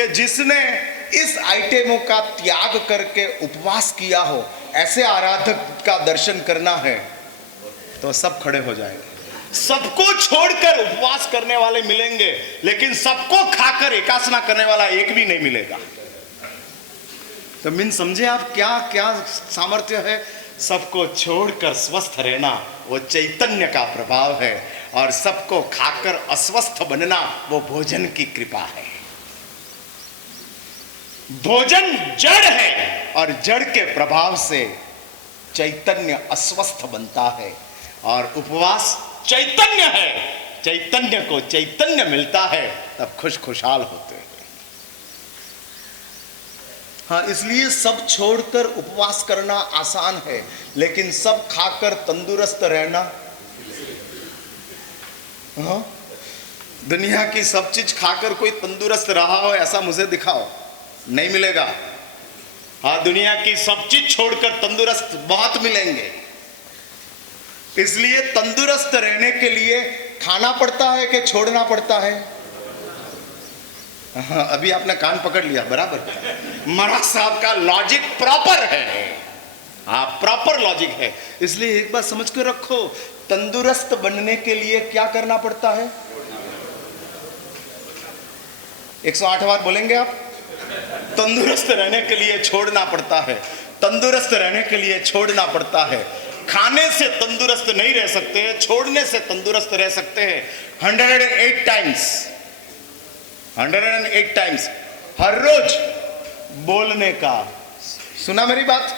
कि जिसने इस आइटमों का त्याग करके उपवास किया हो, ऐसे आराधक का दर्शन करना है तो सब खड़े हो जाएंगे। सबको छोड़कर उपवास करने वाले मिलेंगे, लेकिन सबको खाकर एकासना करने वाला एक भी नहीं मिलेगा। तो मिन समझे आप क्या क्या सामर्थ्य है? सबको छोड़कर स्वस्थ रहना वो चैतन्य का प्रभाव है, और सबको खाकर अस्वस्थ बनना वो भोजन की कृपा है। भोजन जड़ है और जड़ के प्रभाव से चैतन्य अस्वस्थ बनता है, और उपवास चैतन्य है, चैतन्य को चैतन्य मिलता है, तब खुश खुशहाल होते हैं। हाँ, इसलिए सब छोड़कर उपवास करना आसान है, लेकिन सब खाकर तंदुरुस्त रहना, हाँ, दुनिया की सब चीज खाकर कोई तंदुरुस्त रहा हो ऐसा मुझे दिखाओ, नहीं मिलेगा। हाँ, दुनिया की सब चीज छोड़कर तंदुरुस्त बहुत मिलेंगे। इसलिए तंदुरुस्त रहने के लिए खाना पड़ता है कि छोड़ना पड़ता है? हाँ, अभी आपने कान पकड़ लिया, बराबर। महाराज साहब का लॉजिक प्रॉपर है, हाँ प्रॉपर लॉजिक है। इसलिए एक बात समझ के रखो, तंदुरुस्त बनने के लिए क्या करना पड़ता है? 108 बार बोलेंगे आप। तंदुरुस्त रहने के लिए छोड़ना पड़ता है, तंदुरुस्त रहने के लिए छोड़ना पड़ता है। खाने से तंदुरुस्त नहीं रह सकते हैं, छोड़ने से तंदुरुस्त रह सकते हैं। 108 टाइम्स, 108 टाइम्स हर रोज बोलने का। सुना मेरी बात?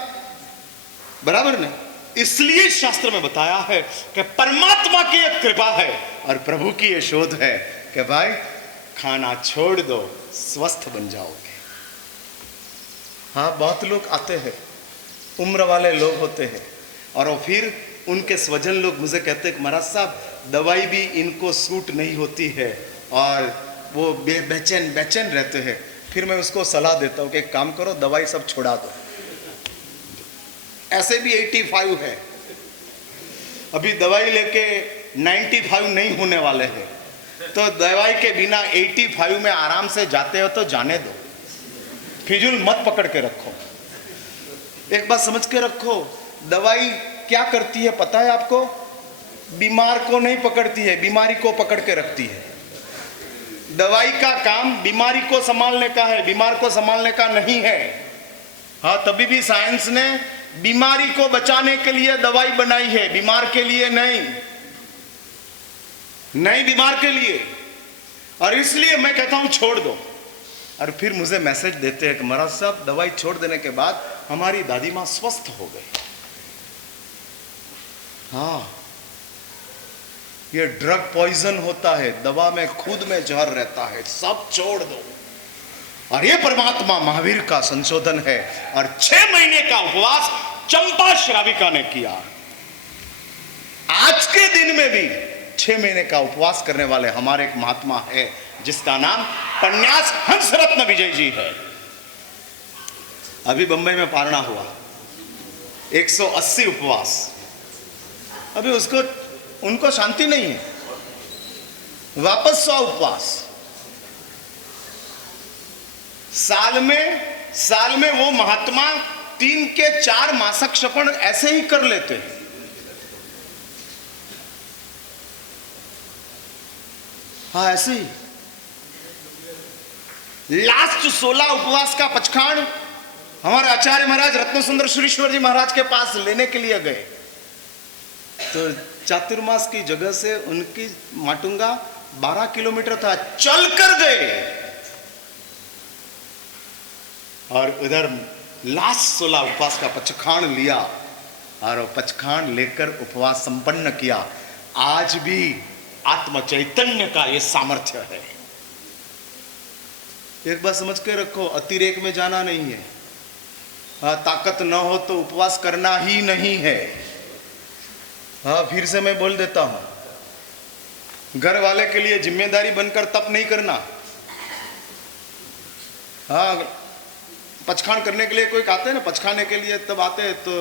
बराबर ने? इसलिए शास्त्र में बताया है कि परमात्मा की एक कृपा है और प्रभु की ये शोध है कि भाई खाना छोड़ दो, स्वस्थ बन जाओगे। हाँ, बहुत लोग आते हैं, उम्र वाले लोग होते हैं, और वो फिर उनके स्वजन लोग मुझे कहते हैं कि महाराज साहब दवाई भी इनको सूट नहीं होती है और वो बेचैन बेचैन रहते हैं। फिर मैं उसको सलाह देता हूँ कि एक काम करो, दवाई सब छोड़ा दो। ऐसे भी 85 है, अभी दवाई लेके 95 नहीं होने वाले हैं, तो दवाई के बिना 85 में आराम से जाते हो तो जाने दो, फिजूल मत पकड़ के रखो। एक बात समझ के रखो, दवाई क्या करती है पता है आपको? बीमार को नहीं पकड़ती है, बीमारी को पकड़ के रखती है। दवाई का काम बीमारी को संभालने का है, बीमार को संभालने का नहीं है। हाँ, तभी भी साइंस ने बीमारी को बचाने के लिए दवाई बनाई है, बीमार के लिए नहीं, नहीं बीमार के लिए। और इसलिए मैं कहता हूं छोड़ दो। और फिर मुझे मैसेज देते हैं कि महाराज साहब दवाई छोड़ देने के बाद हमारी दादी मां स्वस्थ हो गई। हाँ, ये ड्रग पॉइजन होता है, दवा में खुद में जहर रहता है, सब छोड़ दो। और ये परमात्मा महावीर का संशोधन है। और 6 महीने का उपवास चंपा श्राविका ने किया। आज के दिन में भी 6 महीने का उपवास करने वाले हमारे एक महात्मा है, जिसका नाम पन्यास हंसरत्न विजय जी है। अभी बंबई में पारणा हुआ, 180 उपवास। अभी उनको शांति नहीं है, वापस 100 उपवास। साल में वो महात्मा 3 के 4 मासक क्षपण ऐसे ही कर लेते हैं। हाँ, ऐसे ही। लास्ट 16 उपवास का पचखाण हमारे आचार्य महाराज रत्नसुंदर सुरेश्वर जी महाराज के पास लेने के लिए गए, तो चातुर्मास की जगह से उनकी माटुंगा 12 किलोमीटर था, चल कर गए। और उधर लास्ट 16 उपवास का पचखाण लिया और पचखाण लेकर उपवास संपन्न किया। आज भी आत्म चैतन्य का यह सामर्थ्य है। एक बात समझ के रखो, अतिरेक में जाना नहीं है। हाँ, ताकत न हो तो उपवास करना ही नहीं है। हाँ, फिर से मैं बोल देता हूं, घर वाले के लिए जिम्मेदारी बनकर तप नहीं करना। हाँ, पचखान करने के लिए कोई आते हैं ना, पचखाने के लिए तब आते हैं तो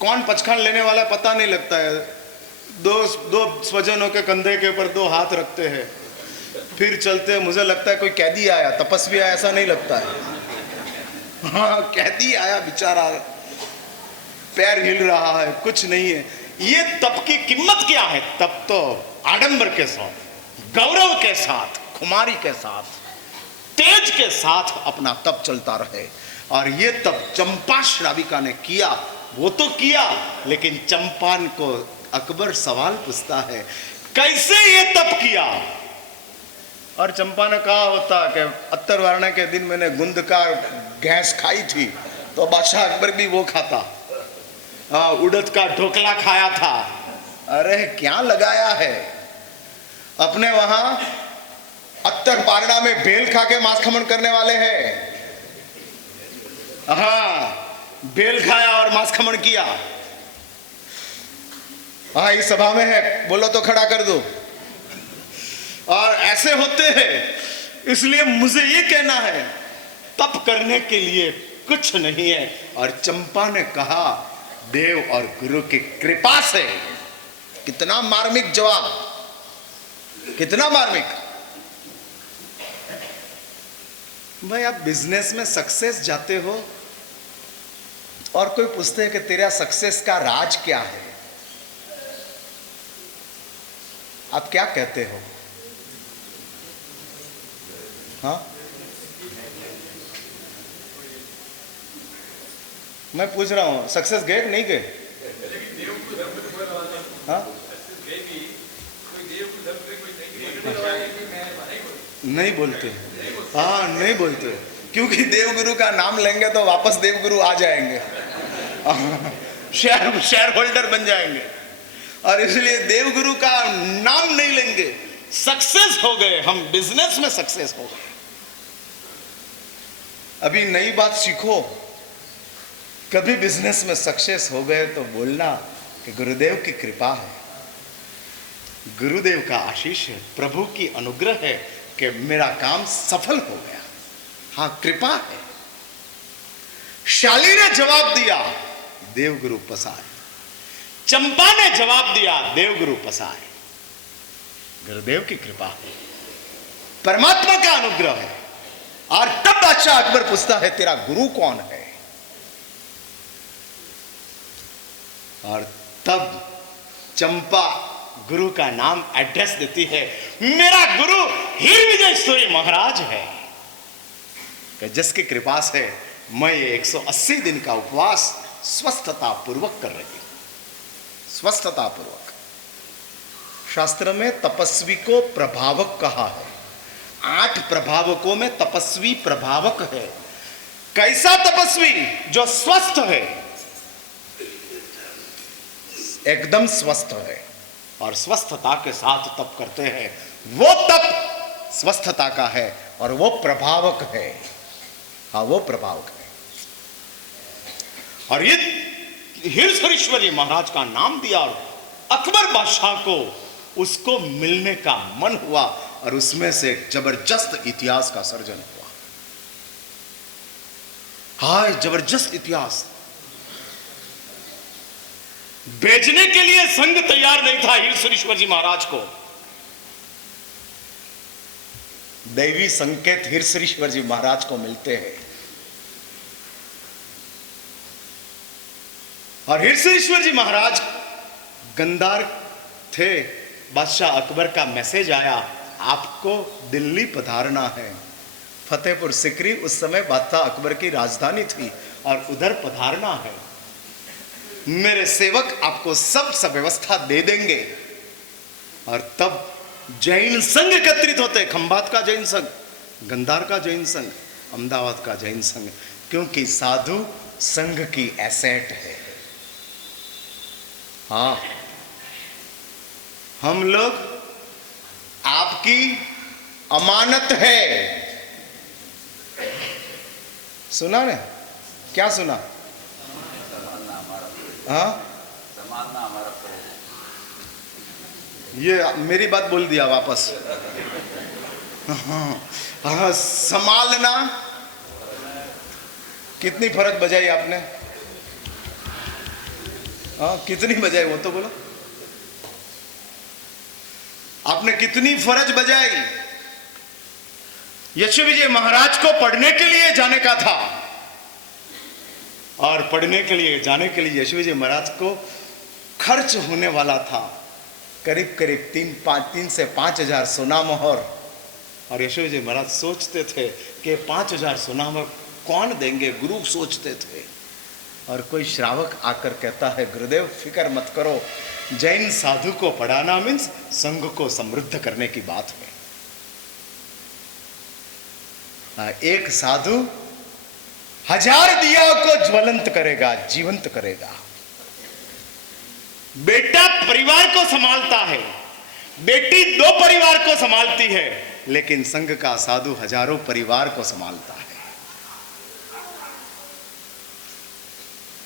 कौन पचखान लेने वाला पता नहीं लगता है। दो स्वजनों के कंधे के ऊपर 2 हाथ रखते हैं फिर चलते मुझे लगता है कोई कैदी आया, तपस्वी आया, ऐसा नहीं लगता है। हाँ, कैदी आया बेचारा, पैर हिल रहा है, कुछ नहीं है। ये तप की कीमत क्या है? तप तो आडंबर के साथ, गौरव के साथ, खुमारी के साथ, तेज के साथ अपना तप चलता रहे। और ये तप चंपा श्राविका ने किया, वो तो किया, लेकिन चंपान को अकबर सवाल पूछता है कैसे ये तप किया? और चंपा ने कहा होता कि अत्तर वारणा के दिन मैंने गुंद का घास खाई थी, तो बादशाह अकबर भी वो खाता, उड़द का ढोकला खाया था। अरे क्या लगाया है? अपने वहां अत्तर वारणा में बेल खा के मांस खमन करने वाले हैं। हाँ, बेल खाया और मांस खमन किया। हाँ, इस सभा में है, बोलो तो खड़ा कर दो। और ऐसे होते हैं। इसलिए मुझे ये कहना है, तप करने के लिए कुछ नहीं है। और चंपा ने कहा देव और गुरु की कृपा से। कितना मार्मिक जवाब, कितना मार्मिक। भाई, आप बिजनेस में सक्सेस जाते हो और कोई पूछते हैं कि तेरा सक्सेस का राज क्या है, आप क्या कहते हो? हाँ, मैं पूछ रहा हूं, सक्सेस गए नहीं गए? हाँ, नहीं बोलते। हाँ, नहीं बोलते, क्योंकि देवगुरु का नाम लेंगे तो वापस देवगुरु आ जाएंगे, शेयर होल्डर बन जाएंगे। और इसलिए देवगुरु का नाम नहीं लेंगे। सक्सेस हो गए हम, बिजनेस में सक्सेस हो गए। अभी नई बात सीखो, कभी बिजनेस में सक्सेस हो गए तो बोलना कि गुरुदेव की कृपा है, गुरुदेव का आशीष है, प्रभु की अनुग्रह है कि मेरा काम सफल हो गया। हाँ, कृपा है। शाली ने जवाब दिया, देवगुरु पसाए। चंपा ने जवाब दिया, देवगुरु पसाए। गुरुदेव की कृपा है, परमात्मा का अनुग्रह है। और तब बादशाह अकबर पूछता है तेरा गुरु कौन है? और तब चंपा गुरु का नाम एड्रेस देती है, मेरा गुरु हीर विजय सूर्य महाराज है, कि जिसकी कृपा से मैं ये 180 दिन का उपवास स्वस्थता पूर्वक कर रही हूं। स्वस्थता पूर्वक। शास्त्र में तपस्वी को प्रभावक कहा है। 8 प्रभावकों में तपस्वी प्रभावक है। कैसा तपस्वी? जो स्वस्थ है, एकदम स्वस्थ है और स्वस्थता के साथ तप करते हैं, वो तप स्वस्थता का है और वो प्रभावक है। हाँ, वो प्रभावक है। और ये हीरसुरेश्वरी महाराज का नाम दिया और अकबर बादशाह को उसको मिलने का मन हुआ और उसमें से एक जबरदस्त इतिहास का सर्जन हुआ। हाँ, जबरदस्त इतिहास। बेचने के लिए संघ तैयार नहीं था हीरसुरेश्वर जी महाराज को। दैवी संकेत हीरसुरेश्वर जी महाराज को मिलते हैं और हीरसुरेश्वर जी महाराज गंदार थे। बादशाह अकबर का मैसेज आया, आपको दिल्ली पधारना है। फतेहपुर सिकरी उस समय बादशाह अकबर की राजधानी थी और उधर पधारना है। मेरे सेवक आपको सब व्यवस्था दे देंगे। और तब जैन संघ एकत्रित होते, खंभात का जैन संघ, गंदार का जैन संघ, अहमदाबाद का जैन संघ, क्योंकि साधु संघ की एसेट है। हाँ, हम लोग आपकी अमानत है। सुना ने? क्या सुना? हाँ, ये मेरी बात बोल दिया वापस। हाँ, संभालना। कितनी फर्ज बजाई आपने? हाँ, कितनी बजाई वो तो बोलो। आपने कितनी फर्ज बजाई? यशु विजय महाराज को पढ़ने के लिए जाने का था, और पढ़ने के लिए जाने के लिए यशु विजय महाराज को खर्च होने वाला था करीब करीब 3 से 5 हजार सोना मोहर। और यशु विजय महाराज सोचते थे कि 5 हजार सोना मोहर कौन देंगे, गुरु सोचते थे। और कोई श्रावक आकर कहता है, गुरुदेव फिक्र मत करो, जैन साधु को पढ़ाना मीन्स संघ को समृद्ध करने की बात है। एक साधु 1000 दिया को ज्वलंत करेगा, जीवंत करेगा। बेटा परिवार को संभालता है, बेटी 2 परिवार को संभालती है, लेकिन संघ का साधु हजारों परिवार को संभालता है।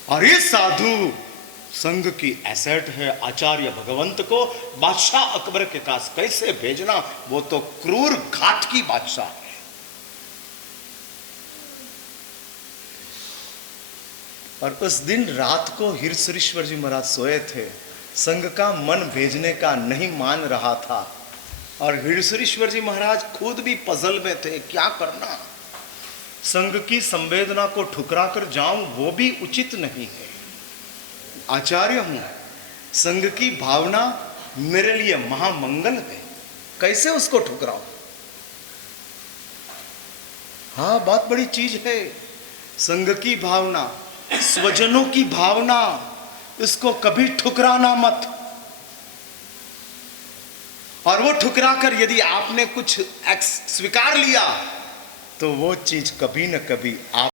और ये साधु संघ की एसेट है। आचार्य भगवंत को बादशाह अकबर के पास कैसे भेजना, वो तो क्रूर घाट की बादशाह है। और उस दिन रात को हीरसुरेश्वर जी महाराज सोए थे, संघ का मन भेजने का नहीं मान रहा था। और हीरसुरेश्वर जी महाराज खुद भी पजल में थे, क्या करना, संघ की संवेदना को ठुकरा कर जाऊं वो भी उचित नहीं है। आचार्य हूं, संघ की भावना मेरे लिए महामंगल है, कैसे उसको ठुकराऊं। हाँ, बहुत बड़ी चीज है संघ की भावना, स्वजनों की भावना, इसको कभी ठुकराना मत। और वो ठुकरा कर यदि आपने कुछ स्वीकार लिया तो वो चीज कभी न कभी आप